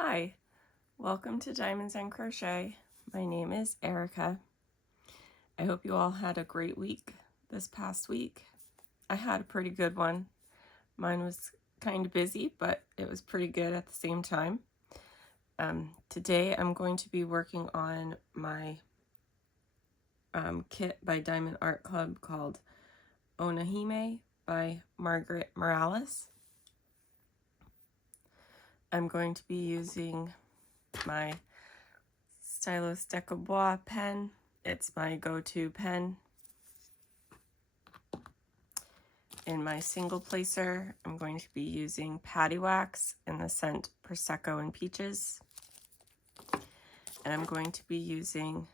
Hi, welcome to Diamonds and Crochet. My name is Erica. I hope you all had a great week this past week. I had a pretty good one. Mine was kind of busy, but it was pretty good at the same time. Today I'm going to be working on my kit by Diamond Art Club called Onihime by Margaret Morales. I'm going to be using my Stylos Decobois pen. It's my go-to pen. In my single placer, I'm going to be using Patty Wax in the scent Prosecco and Peaches. And I'm going to be using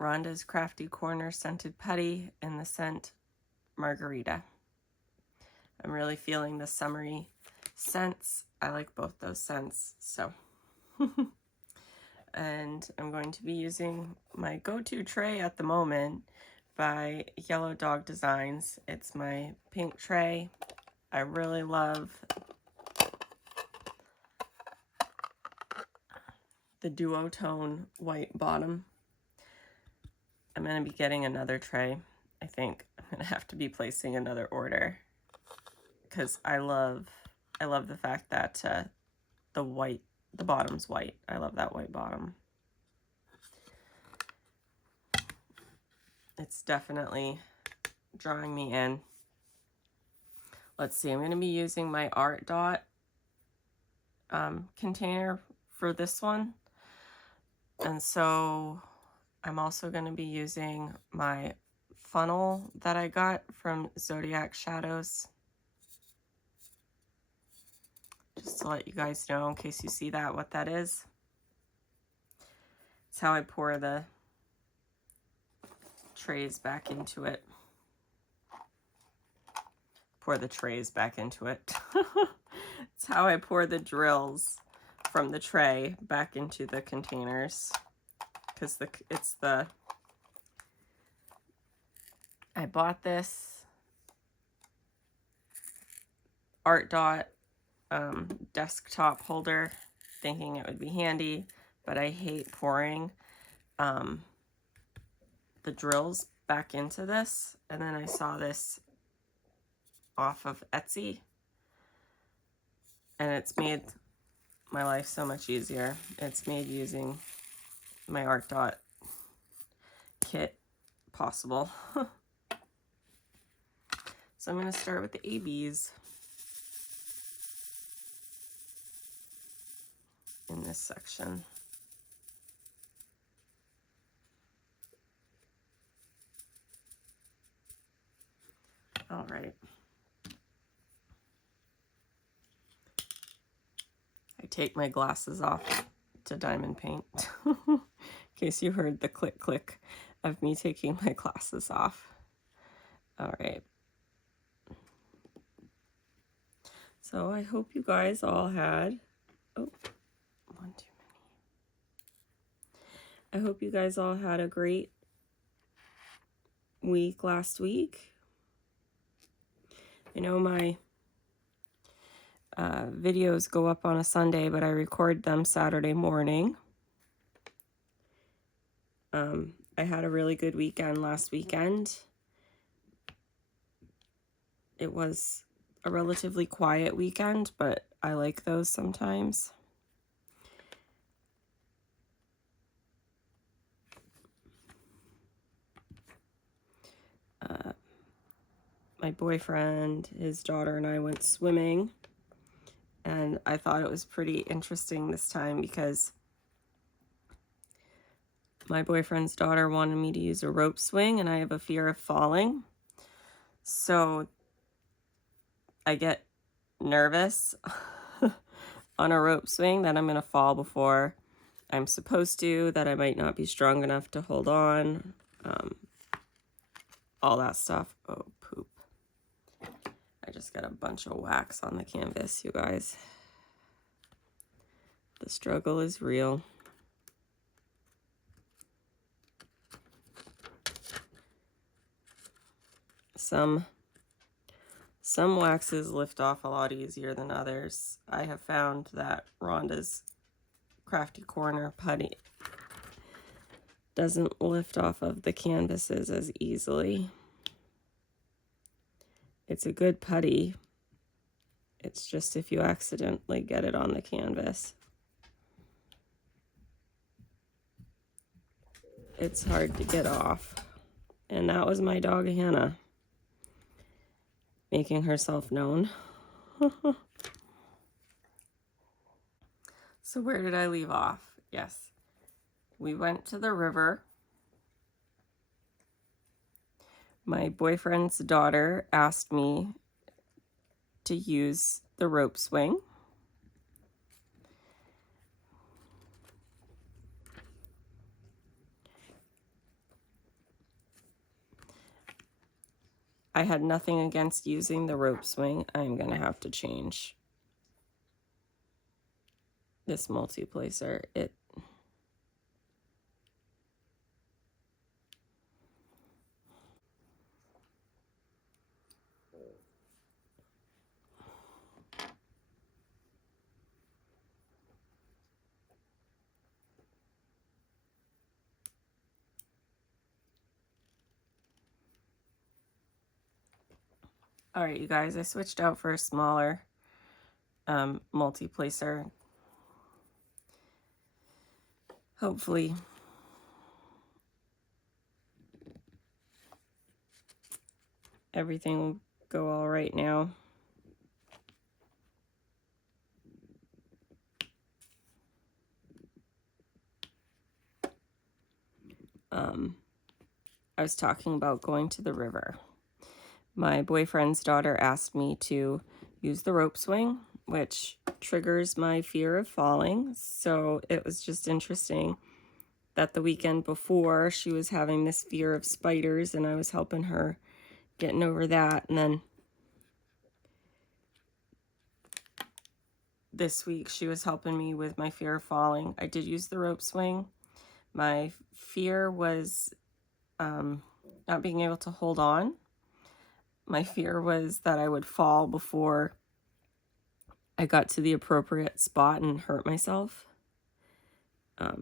Rhonda's Crafty Corner Scented Putty in the scent Margarita. I'm really feeling the summery scents. I like both those scents, so. And I'm going to be using my go-to tray at the moment by Yellow Dog Designs. It's my pink tray. I really love the duotone white bottom. I'm going to be getting another tray. I think I'm going to have to be placing another order because I love the fact that the bottom's white. I love that white bottom. It's definitely drawing me in. Let's see, I'm going to be using my Art Dot container for this one. And so I'm also going to be using my funnel that I got from Zodiac Shadows. Just to let you guys know, in case you see that, what that is. It's how I pour the trays back into it. Pour the trays back into it. It's how I pour the drills from the tray back into the containers. Because I bought this Art Dot desktop holder thinking it would be handy, but I hate pouring the drills back into this. And then I saw this off of Etsy, and it's made my life so much easier. It's made using my Art Dot kit possible. So I'm going to start with the ABs in this section. All right. I take my glasses off to diamond paint. In case you heard the click click of me taking my glasses off. All right. So I hope you guys all had, one too many. I hope you guys all had a great week last week. I know my videos go up on a Sunday, but I record them Saturday morning. I had a really good weekend last weekend. It was a relatively quiet weekend, but I like those sometimes. My boyfriend, his daughter, and I went swimming, and I thought it was pretty interesting this time because my boyfriend's daughter wanted me to use a rope swing, and I have a fear of falling. So I get nervous on a rope swing that I'm going to fall before I'm supposed to, that I might not be strong enough to hold on, all that stuff. Oh, poop. I just got a bunch of wax on the canvas, you guys. The struggle is real. Some waxes lift off a lot easier than others. I have found that Rhonda's Crafty Corner putty doesn't lift off of the canvases as easily. It's a good putty. It's just if you accidentally get it on the canvas, it's hard to get off. And that was my dog Hannah making herself known. So where did I leave off? Yes, we went to the river. My boyfriend's daughter asked me to use the rope swing. I had nothing against using the rope swing. I'm going to have to change this multi-placer. All right, you guys, I switched out for a smaller multi-placer. Hopefully everything will go all right now. I was talking about going to the river. My boyfriend's daughter asked me to use the rope swing, which triggers my fear of falling. So it was just interesting that the weekend before she was having this fear of spiders and I was helping her getting over that. And then this week she was helping me with my fear of falling. I did use the rope swing. My fear was not being able to hold on. My fear was that I would fall before I got to the appropriate spot and hurt myself. I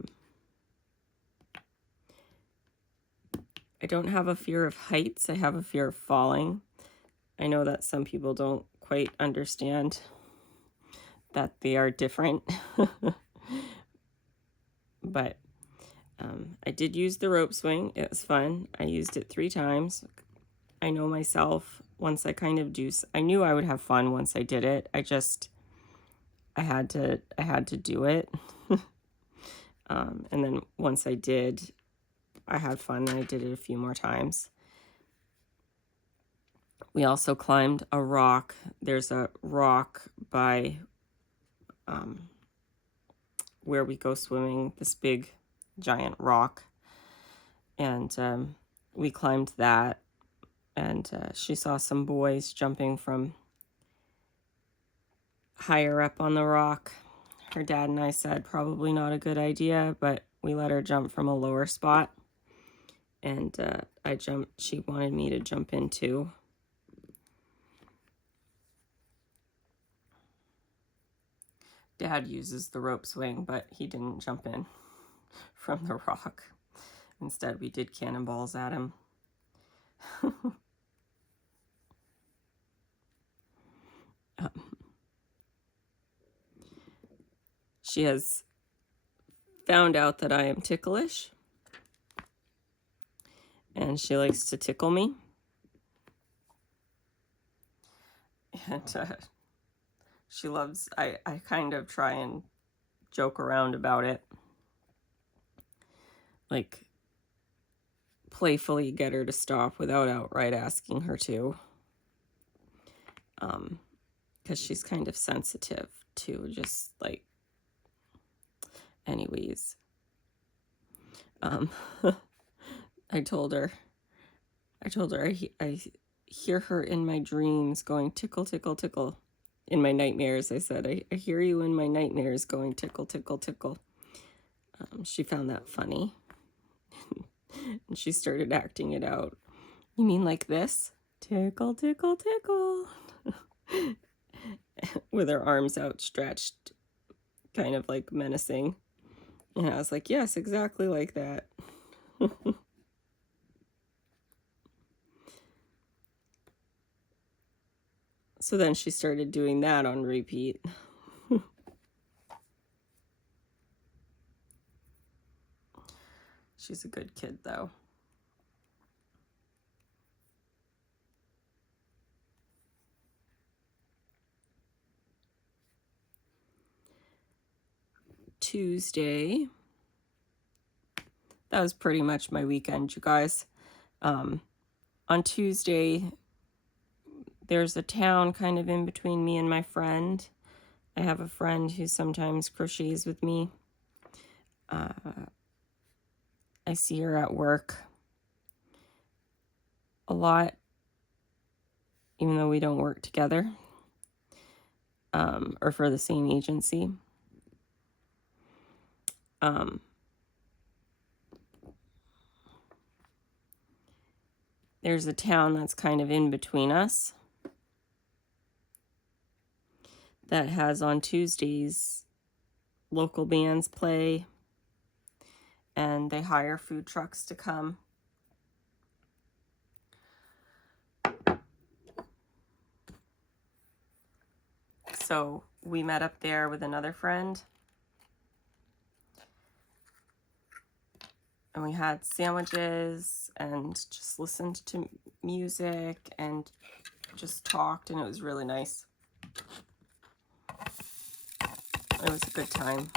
don't have a fear of heights. I have a fear of falling. I know that some people don't quite understand that they are different. But I did use the rope swing. It was fun. I used it 3 times. I know myself, once I kind of I knew I would have fun once I did it. I had to do it. And then once I did, I had fun and I did it a few more times. We also climbed a rock. There's a rock by where we go swimming, this big giant rock. And we climbed that. And she saw some boys jumping from higher up on the rock. Her dad and I said probably not a good idea, but we let her jump from a lower spot. And I jumped. She wanted me to jump in too. Dad uses the rope swing, but he didn't jump in from the rock. Instead, we did cannonballs at him. She has found out that I am ticklish, and she likes to tickle me. And she loves, I kind of try and joke around about it. Like, playfully get her to stop without outright asking her to. Because she's kind of sensitive to just like, anyways. I told her I hear her in my dreams going tickle, tickle, tickle. In my nightmares, I said, I hear you in my nightmares going tickle, tickle, tickle. She found that funny. And she started acting it out. You mean like this? Tickle, tickle, tickle. with her arms outstretched, kind of like menacing. And I was like, yes, exactly like that. So then she started doing that on repeat. She's a good kid, though. Tuesday. That was pretty much my weekend, you guys. On Tuesday, there's a town kind of in between me and my friend. I have a friend who sometimes crochets with me. I see her at work a lot, even though we don't work together, or for the same agency. There's a town that's kind of in between us that has on Tuesdays local bands play, and they hire food trucks to come. So we met up there with another friend, and we had sandwiches and just listened to music and just talked, and it was really nice. It was a good time.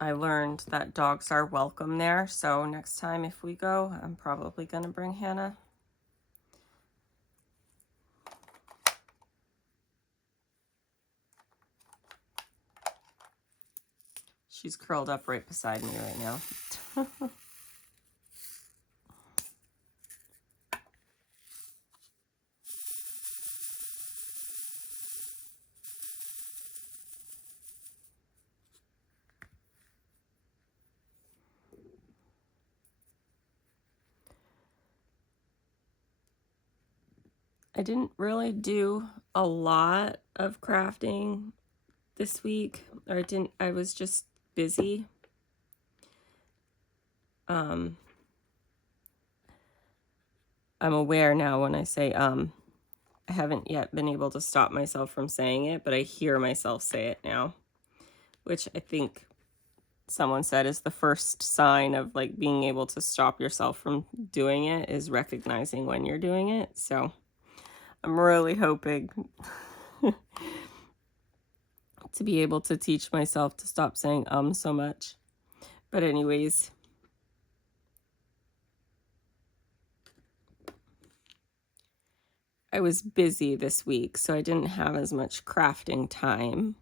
I learned that dogs are welcome there, so next time if we go, I'm probably going to bring Hannah. She's curled up right beside me right now. I didn't really do a lot of crafting this week, or I was just busy. I'm aware now when I say I haven't yet been able to stop myself from saying it, but I hear myself say it now, which I think someone said is the first sign of like being able to stop yourself from doing it, is recognizing when you're doing it. So I'm really hoping to be able to teach myself to stop saying so much. But anyways, I was busy this week, so I didn't have as much crafting time.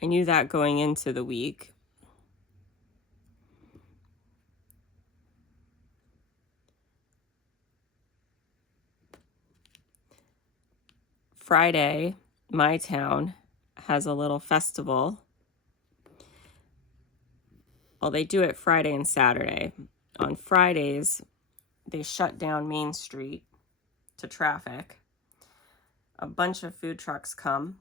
I knew that going into the week. Friday, my town has a little festival. Well, they do it Friday and Saturday. On Fridays, they shut down Main Street to traffic. A bunch of food trucks come.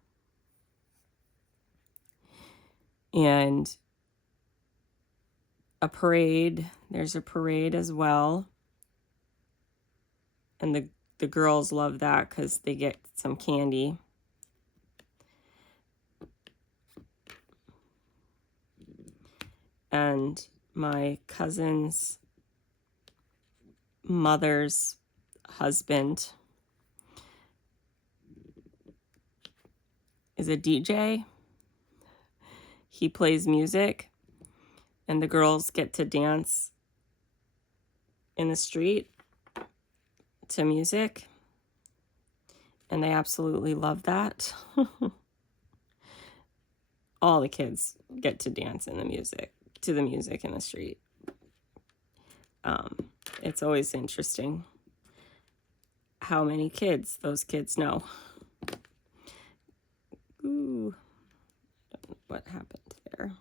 And a parade. There's a parade as well. And the girls love that because they get some candy. And my cousin's mother's husband is a DJ. He plays music, and the girls get to dance in the street to music, and they absolutely love that. All the kids get to dance to the music in the street. It's always interesting how many kids those kids know. Ooh, what happened there.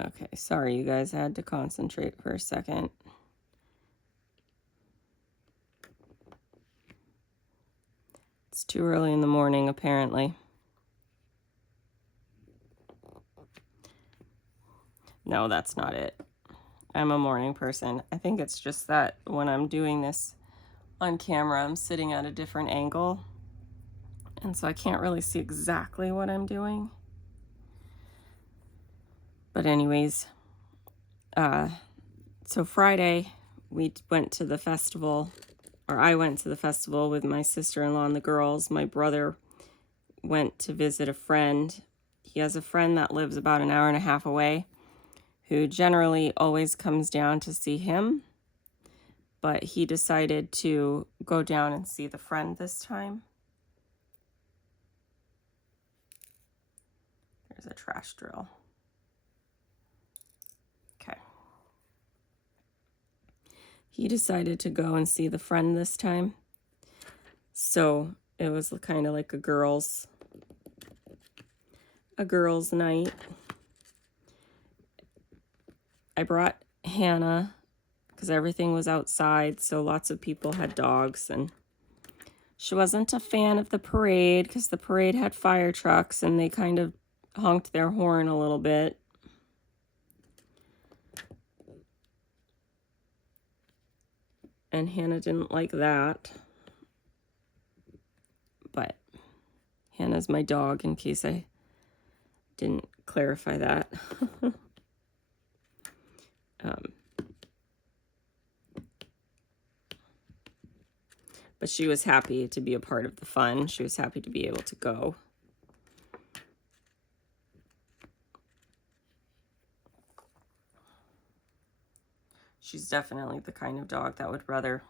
Okay, sorry you guys, I had to concentrate for a second. It's too early in the morning, apparently. No, that's not it. I'm a morning person. I think it's just that when I'm doing this on camera, I'm sitting at a different angle, and so I can't really see exactly what I'm doing. But anyways, so Friday we went to the festival, or I went to the festival with my sister-in-law and the girls. My brother went to visit a friend. He has a friend that lives about an hour and a half away, who generally always comes down to see him, but he decided to go down and see the friend this time. There's a trash drill. Okay. He decided to go and see the friend this time. So it was kind of like a girls' night. I brought Hannah because everything was outside, so lots of people had dogs, and she wasn't a fan of the parade because the parade had fire trucks and they kind of honked their horn a little bit. And Hannah didn't like that. But Hannah's my dog, in case I didn't clarify that. But she was happy to be a part of the fun. She was happy to be able to go. She's definitely the kind of dog that would rather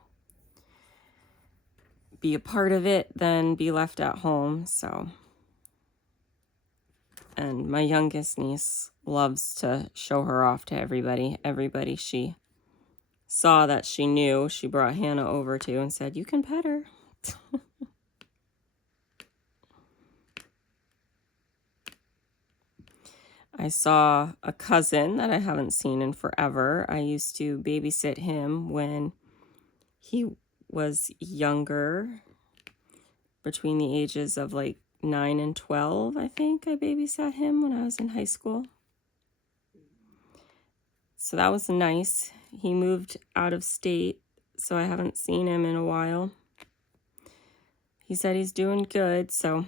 be a part of it than be left at home, so. And my youngest niece loves to show her off to everybody. Everybody she saw that she knew, she brought Hannah over to and said, "You can pet her." I saw a cousin that I haven't seen in forever. I used to babysit him when he was younger, between the ages of like 9 and 12, I think I babysat him when I was in high school. So that was nice. He moved out of state, so I haven't seen him in a while. He said he's doing good, so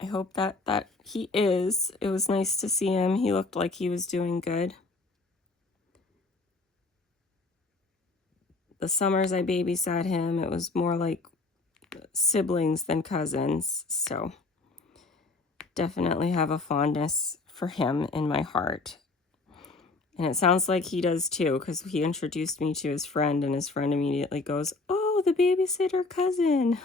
I hope that he is. It was nice to see him. He looked like he was doing good. The summers I babysat him, it was more like siblings than cousins, so definitely have a fondness for him in my heart. And it sounds like he does too, because he introduced me to his friend, and his friend immediately goes, "Oh, the babysitter cousin."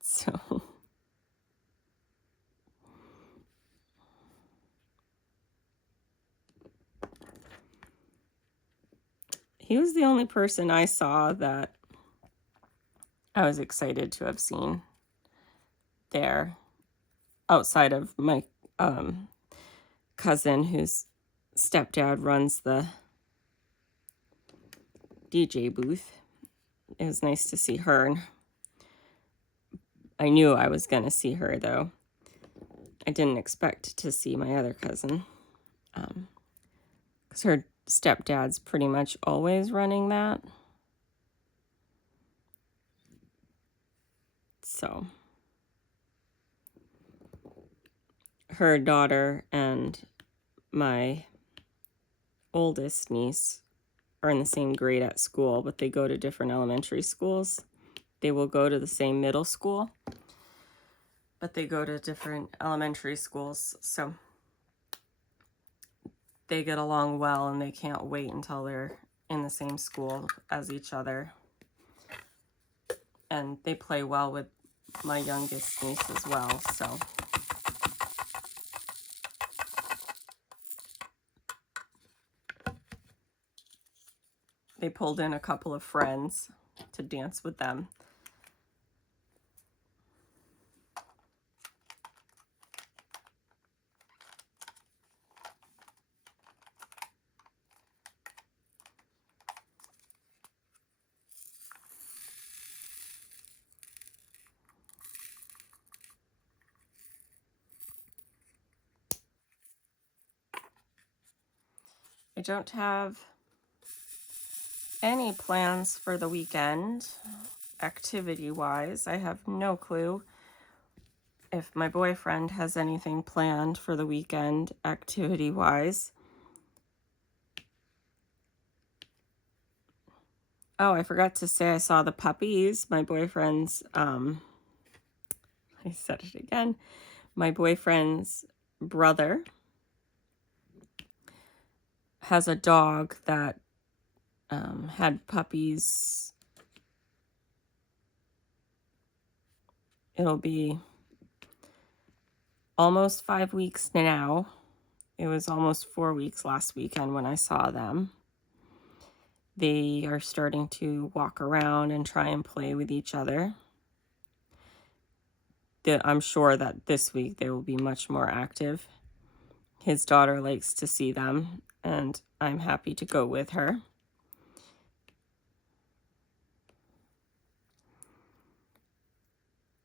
So he was the only person I saw that I was excited to have seen there, outside of my cousin whose stepdad runs the DJ booth. It was nice to see her. I knew I was going to see her, though. I didn't expect to see my other cousin. Because her stepdad's pretty much always running that. So her daughter and my oldest niece are in the same grade at school, but they go to different elementary schools. They will go to the same middle school, but they go to different elementary schools. So they get along well, and they can't wait until they're in the same school as each other. And they play well with my youngest niece as well, so. They pulled in a couple of friends to dance with them. I don't have any plans for the weekend, activity-wise. I have no clue if my boyfriend has anything planned for the weekend, activity-wise. Oh, I forgot to say I saw the puppies. My boyfriend's, I said it again, my boyfriend's brother has a dog that had puppies. It'll be almost 5 weeks now. It was almost 4 weeks last weekend when I saw them. They are starting to walk around and try and play with each other. I'm sure that this week they will be much more active. His daughter likes to see them, and I'm happy to go with her.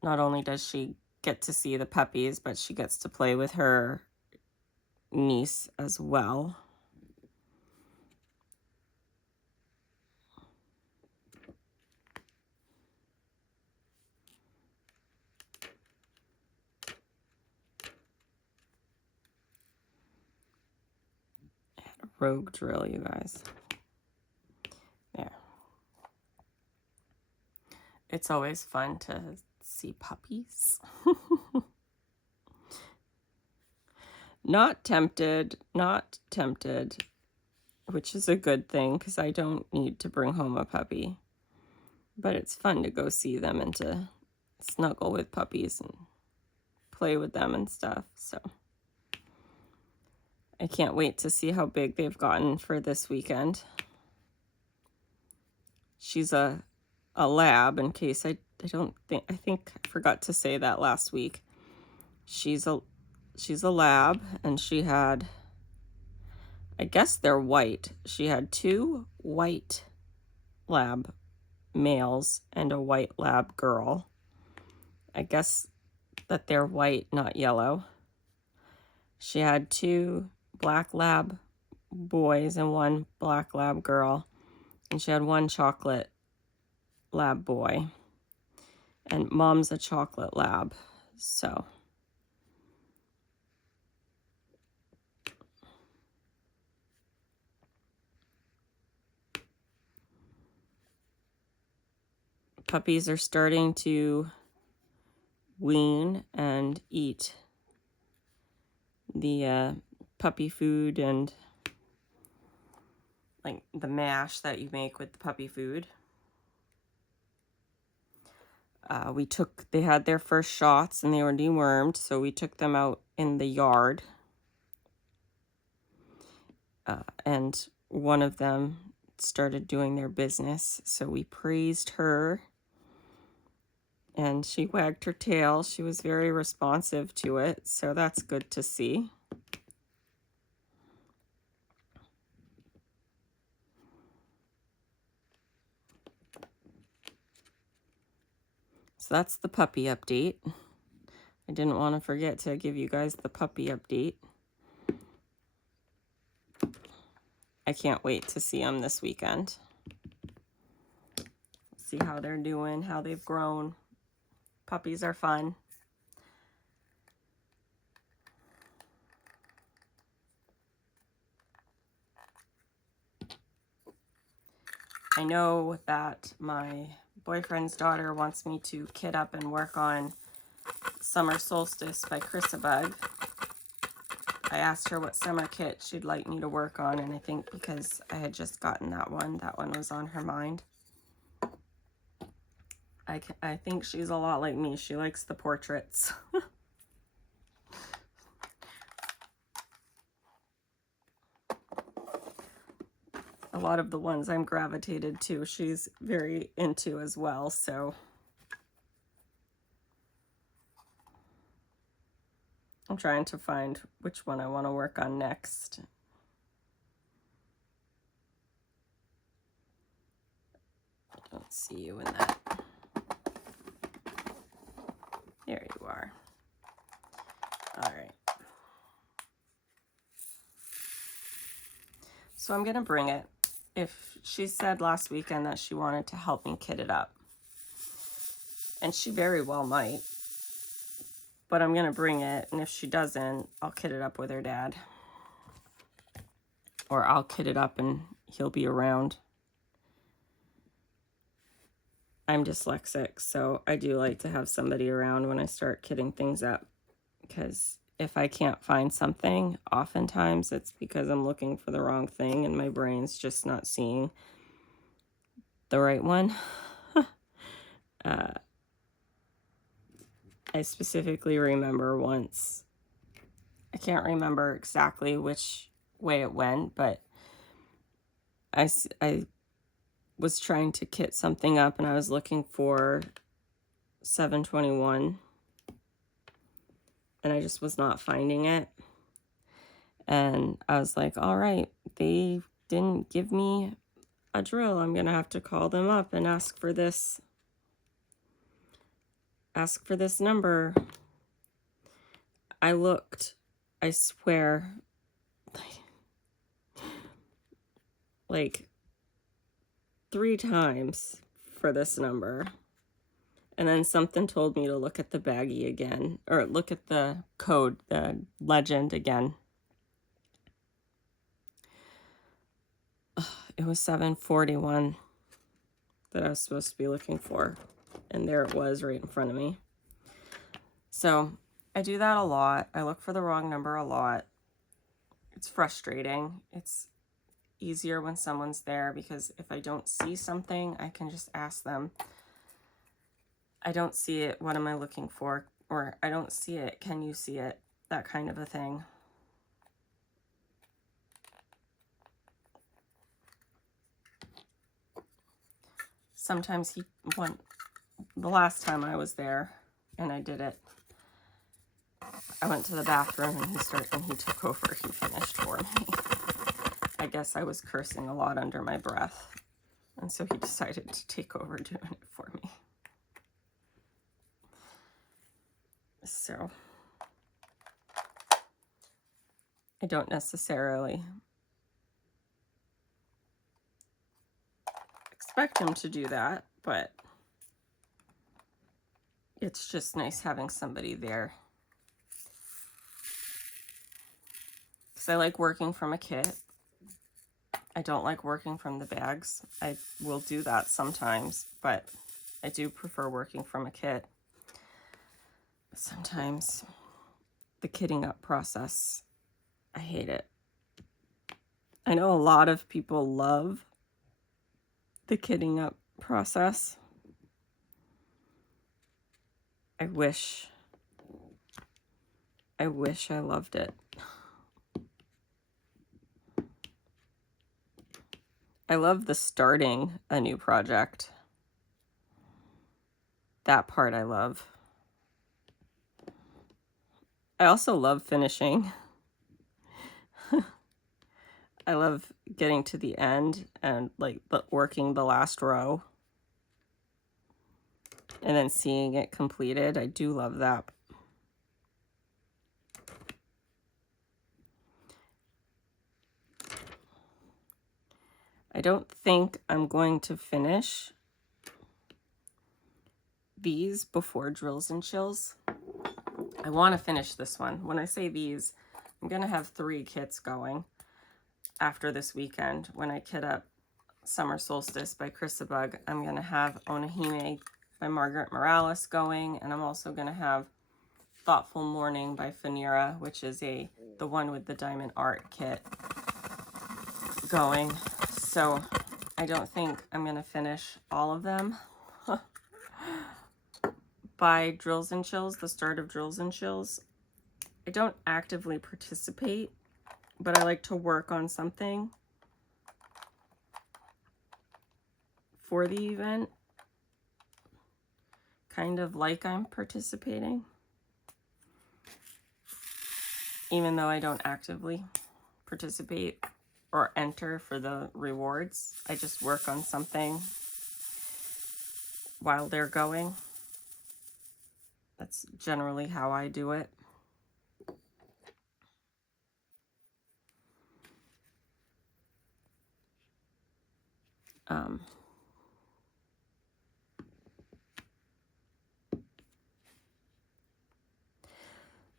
Not only does she get to see the puppies, but she gets to play with her niece as well. I had a rogue drill, you guys. Yeah. It's always fun to see puppies. Not tempted, which is a good thing because I don't need to bring home a puppy. But it's fun to go see them and to snuggle with puppies and play with them and stuff. So I can't wait to see how big they've gotten for this weekend. She's a lab, in case I think I forgot to say that last week. She's a lab, and she had, I guess they're white. She had 2 white lab males and a white lab girl. I guess that they're white, not yellow. She had 2 black lab boys and 1 black lab girl, and she had 1 chocolate lab boy, and mom's a chocolate lab. So puppies are starting to wean and eat the puppy food and like the mash that you make with the puppy food. They had their first shots and they were dewormed, so we took them out in the yard. And one of them started doing their business, so we praised her. And she wagged her tail. She was very responsive to it, so that's good to see. So that's the puppy update. I didn't want to forget to give you guys the puppy update. I can't wait to see them this weekend. See how they're doing, how they've grown. Puppies are fun. I know that my boyfriend's daughter wants me to kit up and work on Summer Solstice by Chrisabug. I asked her what summer kit she'd like me to work on, and I think because I had just gotten that one was on her mind. I think she's a lot like me. She likes the portraits. A lot of the ones I'm gravitated to, she's very into as well, so I'm trying to find which one I want to work on next. I don't see you in that. There you are. All right. So I'm going to bring it. If she said last weekend that she wanted to help me kit it up, and she very well might, but I'm going to bring it, and if she doesn't, I'll kit it up with her dad. Or I'll kit it up and he'll be around. I'm dyslexic, so I do like to have somebody around when I start kitting things up, because if I can't find something, oftentimes it's because I'm looking for the wrong thing and my brain's just not seeing the right one. I specifically remember once, I can't remember exactly which way it went, but I was trying to kit something up and I was looking for 721 and I just was not finding it. And I was like, all right, they didn't give me a drill. I'm going to have to call them up and ask for this number. I looked, I swear, like 3 times for this number. And then something told me to look at the baggie again, or look at the code, the legend again. It was 741 that I was supposed to be looking for. And there it was right in front of me. So I do that a lot. I look for the wrong number a lot. It's frustrating. It's easier when someone's there, because if I don't see something, I can just ask them. I don't see it. What am I looking for? Or I don't see it. Can you see it? That kind of a thing. Sometimes the last time I was there and I did it, I went to the bathroom and he took over. He finished for me. I guess I was cursing a lot under my breath, and so he decided to take over doing it for me. So I don't necessarily expect him to do that, but it's just nice having somebody there. Because I like working from a kit. I don't like working from the bags. I will do that sometimes, but I do prefer working from a kit. Sometimes the kitting up process, I hate it. I know a lot of people love the kitting up process. I wish I loved it. I love the starting a new project. That part I love. I also love finishing. I love getting to the end and like working the last row. and then seeing it completed. I do love that. I don't think I'm going to finish these before Drills and Chills. I want to finish this one. When I say these, I'm going to have 3 kits going after this weekend. When I kit up Summer Solstice by Chrisabug, I'm going to have Onihime by Margaret Morales going, and I'm also going to have Thoughtful Morning by Fanira, which is the one with the diamond art kit going. So I don't think I'm going to finish all of them by Drills and Chills, the start of Drills and Chills. I don't actively participate, but I like to work on something for the event, kind of like I'm participating, even though I don't actively participate or enter for the rewards. I just work on something while they're going. That's generally how I do it.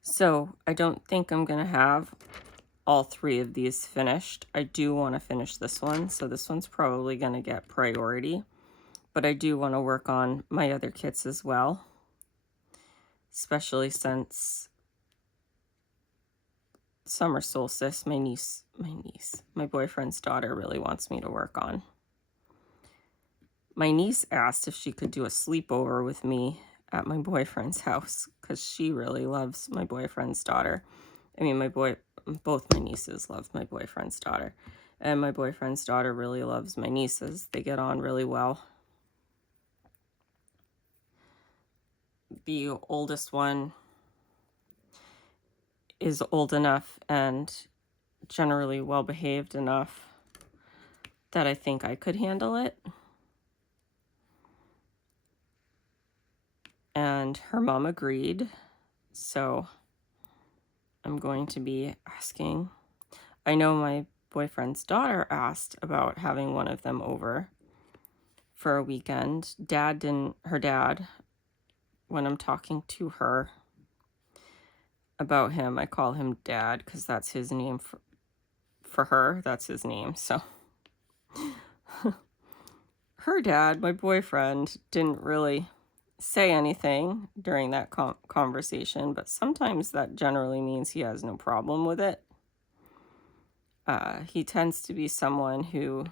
So I don't think I'm going to have all 3 of these finished. I do want to finish this one, so this one's probably going to get priority. But I do want to work on my other kits as well, especially since Summer Solstice, my boyfriend's daughter really wants me to work on. My niece asked if she could do a sleepover with me at my boyfriend's house because she really loves my boyfriend's daughter. I mean, both my nieces love my boyfriend's daughter, and my boyfriend's daughter really loves my nieces. They get on really well. The oldest one is old enough and generally well behaved enough that I think I could handle it. And her mom agreed, so I'm going to be asking. I know my boyfriend's daughter asked about having one of them over for a weekend. Her dad, when I'm talking to her about him, I call him Dad because that's his name for her. That's his name. So her dad, my boyfriend, didn't really say anything during that conversation, but sometimes that generally means he has no problem with it. He tends to be someone who,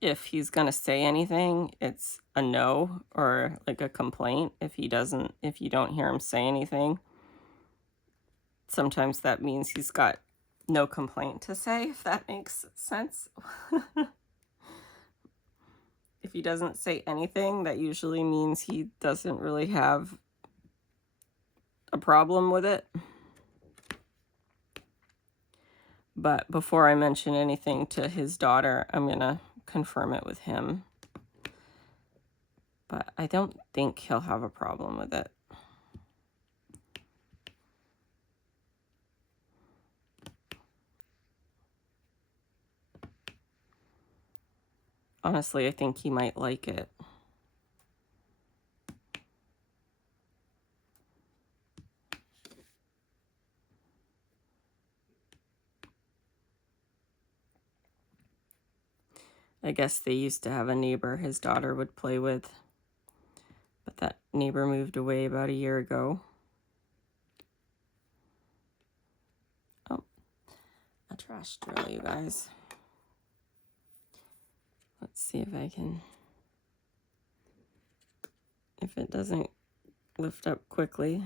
if he's gonna say anything, it's a no or like a complaint. If you don't hear him say anything, sometimes that means he's got no complaint to say, if that makes sense. If he doesn't say anything, that usually means he doesn't really have a problem with it. But before I mention anything to his daughter, I'm going to confirm it with him. But I don't think he'll have a problem with it. Honestly, I think he might like it. I guess they used to have a neighbor his daughter would play with, but that neighbor moved away about a year ago. Oh, a trash drill, you guys. Let's see if I can, if it doesn't lift up quickly,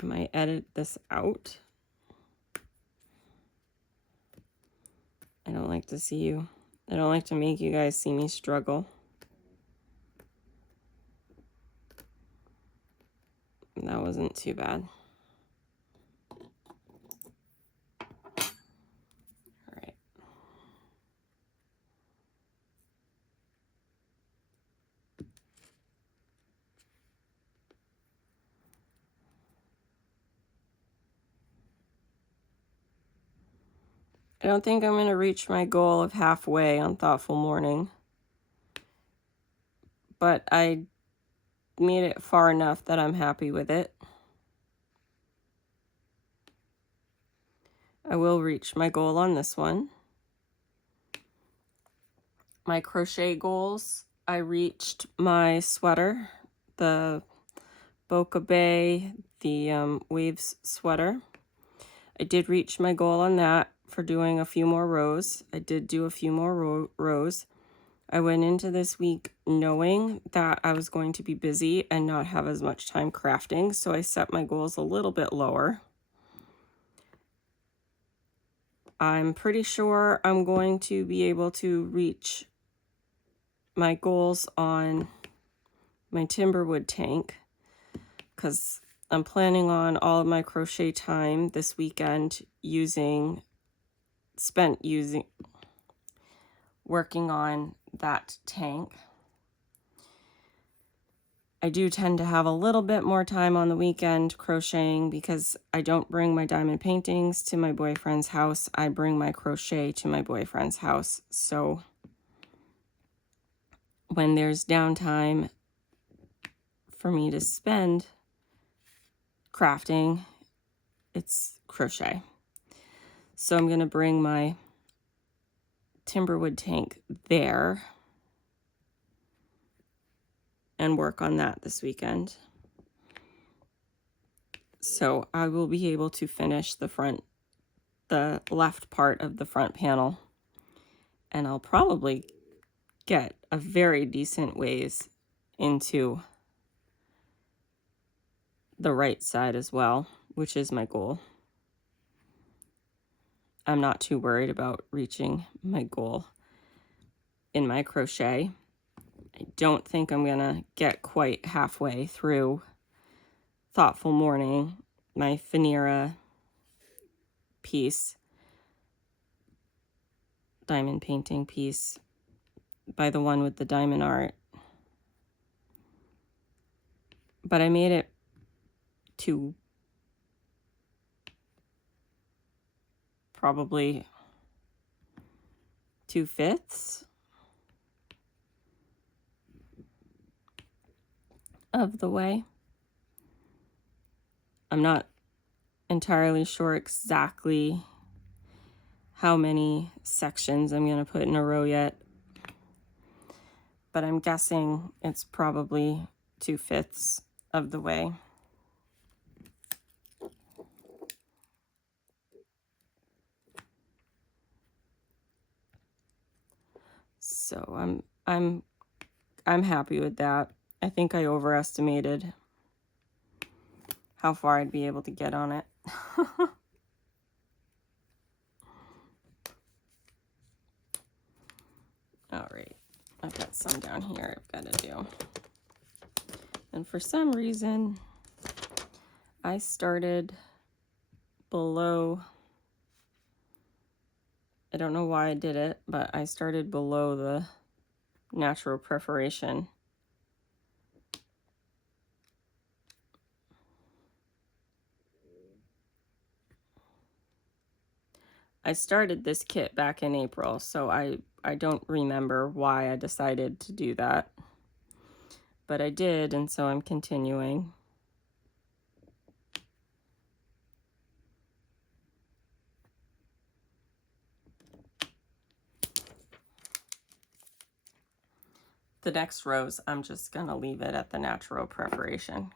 I might edit this out. I don't like to make you guys see me struggle. That wasn't too bad. All right. I don't think I'm going to reach my goal of halfway on Thoughtful Morning, but I made it far enough that I'm happy with it. I will reach my goal on this one. My crochet goals, I reached my sweater, the Boca Bay, the Waves sweater. I did reach my goal on that for doing a few more rows. I did do a few more rows. I went into this week knowing that I was going to be busy and not have as much time crafting, so I set my goals a little bit lower. I'm pretty sure I'm going to be able to reach my goals on my timberwood tank because I'm planning on all of my crochet time this weekend spent working on that tank. I do tend to have a little bit more time on the weekend crocheting because I don't bring my diamond paintings to my boyfriend's house. I bring my crochet to my boyfriend's house. So when there's downtime for me to spend crafting, it's crochet. So I'm going to bring my timberwood tank there and work on that this weekend. So I will be able to finish the left part of the front panel, and I'll probably get a very decent ways into the right side as well, which is my goal. I'm not too worried about reaching my goal in my crochet. I don't think I'm gonna get quite halfway through Thoughtful Morning, my Fanera piece, diamond painting piece by the one with the diamond art. But I made it to probably 2/5 of the way. I'm not entirely sure exactly how many sections I'm going to put in a row yet, but I'm guessing it's probably 2/5 of the way. So I'm happy with that. I think I overestimated how far I'd be able to get on it. All right, I've got some down here I've got to do. And for some reason, I started below, I don't know why I did it, but I started below the natural perforation. I started this kit back in April, so I don't remember why I decided to do that. But I did, and so I'm continuing. The next rows, I'm just going to leave it at the natural perforation.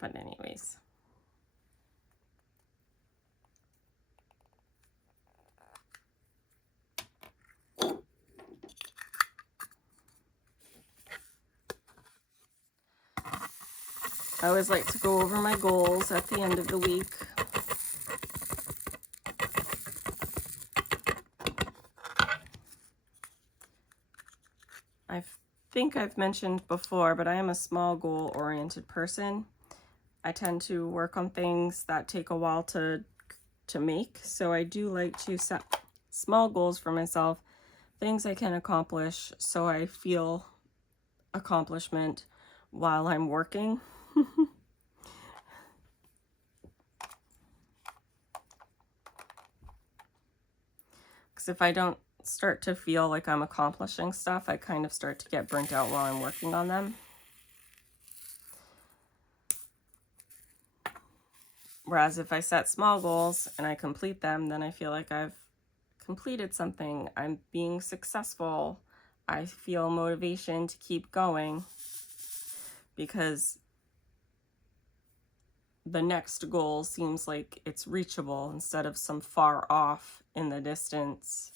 But anyways. I always like to go over my goals at the end of the week. I think I've mentioned before, but I am a small goal-oriented person. I tend to work on things that take a while to make, so I do like to set small goals for myself, things I can accomplish, so I feel accomplishment while I'm working. Because if I don't start to feel like I'm accomplishing stuff, I kind of start to get burnt out while I'm working on them. Whereas if I set small goals and I complete them, then I feel like I've completed something. I'm being successful. I feel motivation to keep going because the next goal seems like it's reachable instead of some far off in the distance.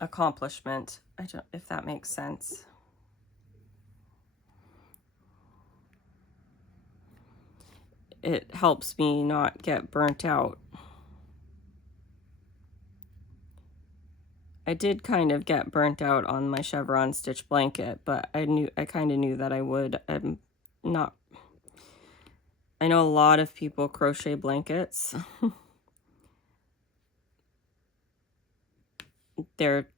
Accomplishment. I don't, if that makes sense. It helps me not get burnt out. I did kind of get burnt out on my chevron stitch blanket, but I kind of knew that I would. I know a lot of people crochet blankets. They're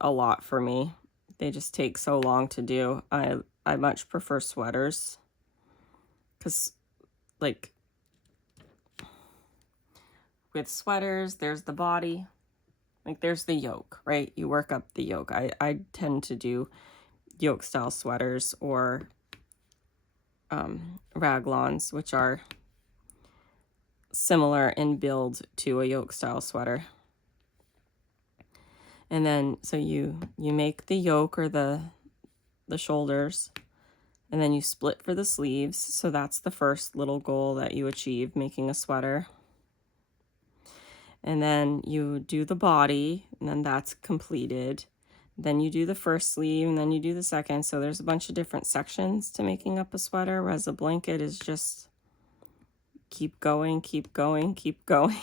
a lot for me. They just take so long to do. I much prefer sweaters because, like, with sweaters, there's the body, like there's the yoke, right? You work up the yoke. I tend to do yoke style sweaters or raglans, which are similar in build to a yoke style sweater. And then so you make the yoke or the shoulders, and then you split for the sleeves. So that's the first little goal that you achieve, making a sweater. And then you do the body, and then that's completed. Then you do the first sleeve, and then you do the second. So there's a bunch of different sections to making up a sweater, whereas a blanket is just keep going, keep going, keep going.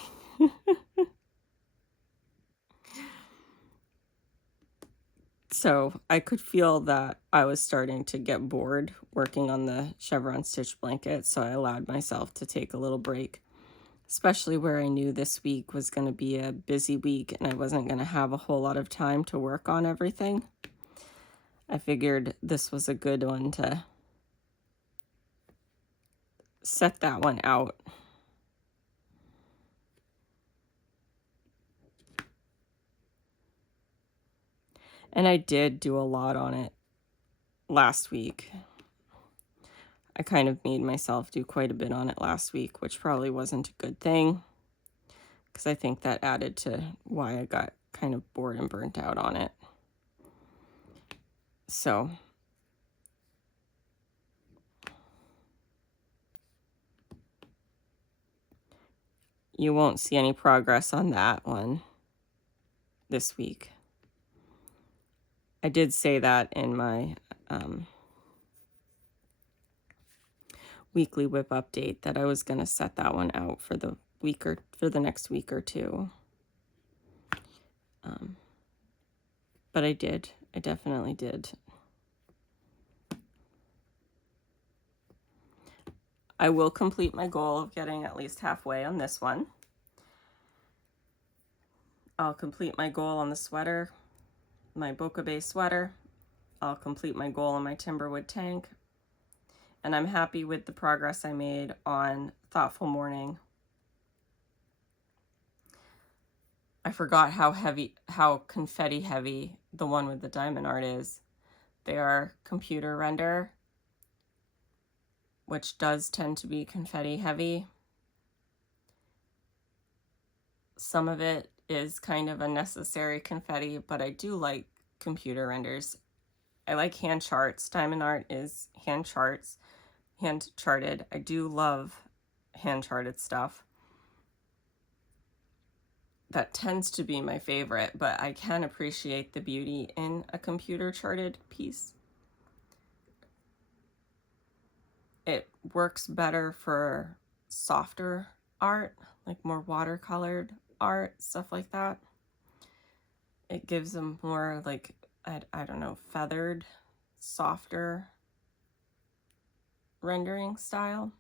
So I could feel that I was starting to get bored working on the chevron stitch blanket, so I allowed myself to take a little break, especially where I knew this week was going to be a busy week and I wasn't going to have a whole lot of time to work on everything. I figured this was a good one to set that one out. And I did do a lot on it last week. I kind of made myself do quite a bit on it last week, which probably wasn't a good thing, because I think that added to why I got kind of bored and burnt out on it. So you won't see any progress on that one this week. I did say that in my weekly WIP update that I was going to set that one out for the week or for the next week or two. But I did. I definitely did. I will complete my goal of getting at least halfway on this one. I'll complete my goal on the sweater, my Bokabe sweater. I'll complete my goal on my Timberwood tank. And I'm happy with the progress I made on Thoughtful Morning. I forgot how confetti heavy the one with the diamond art is. They are computer render, which does tend to be confetti heavy. Some of it is kind of unnecessary confetti, but I do like computer renders. I like hand charts. Diamond art is hand charted. I do love hand charted stuff. That tends to be my favorite, but I can appreciate the beauty in a computer charted piece. It works better for softer art, like more watercolored art, stuff like that. It gives them more like, I don't know, feathered, softer rendering style.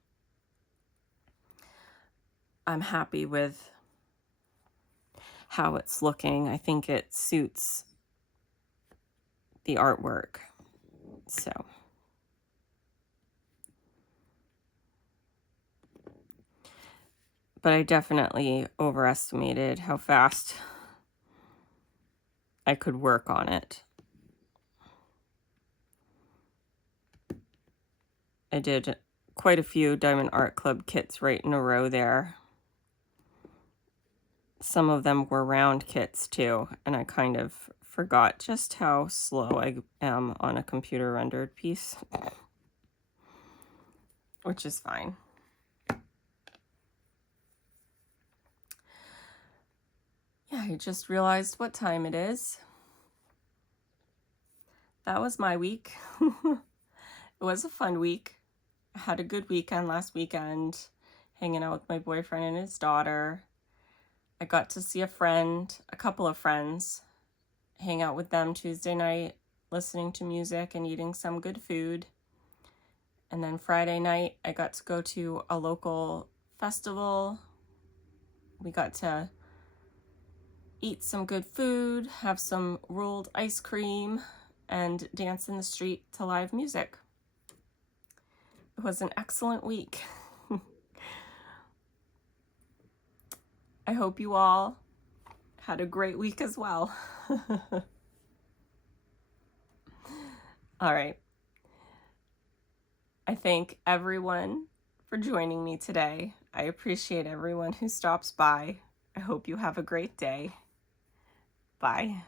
I'm happy with how it's looking. I think it suits the artwork. So but I definitely overestimated how fast I could work on it. I did quite a few Diamond Art Club kits right in a row there. Some of them were round kits too, and I kind of forgot just how slow I am on a computer rendered piece, which is fine. Yeah, I just realized what time it is. That was my week. It was a fun week. I had a good weekend last weekend, hanging out with my boyfriend and his daughter. I got to see a couple of friends, hang out with them Tuesday night, listening to music and eating some good food. And then Friday night, I got to go to a local festival. We got to eat some good food, have some rolled ice cream, and dance in the street to live music. It was an excellent week. I hope you all had a great week as well. All right. I thank everyone for joining me today. I appreciate everyone who stops by. I hope you have a great day. Bye.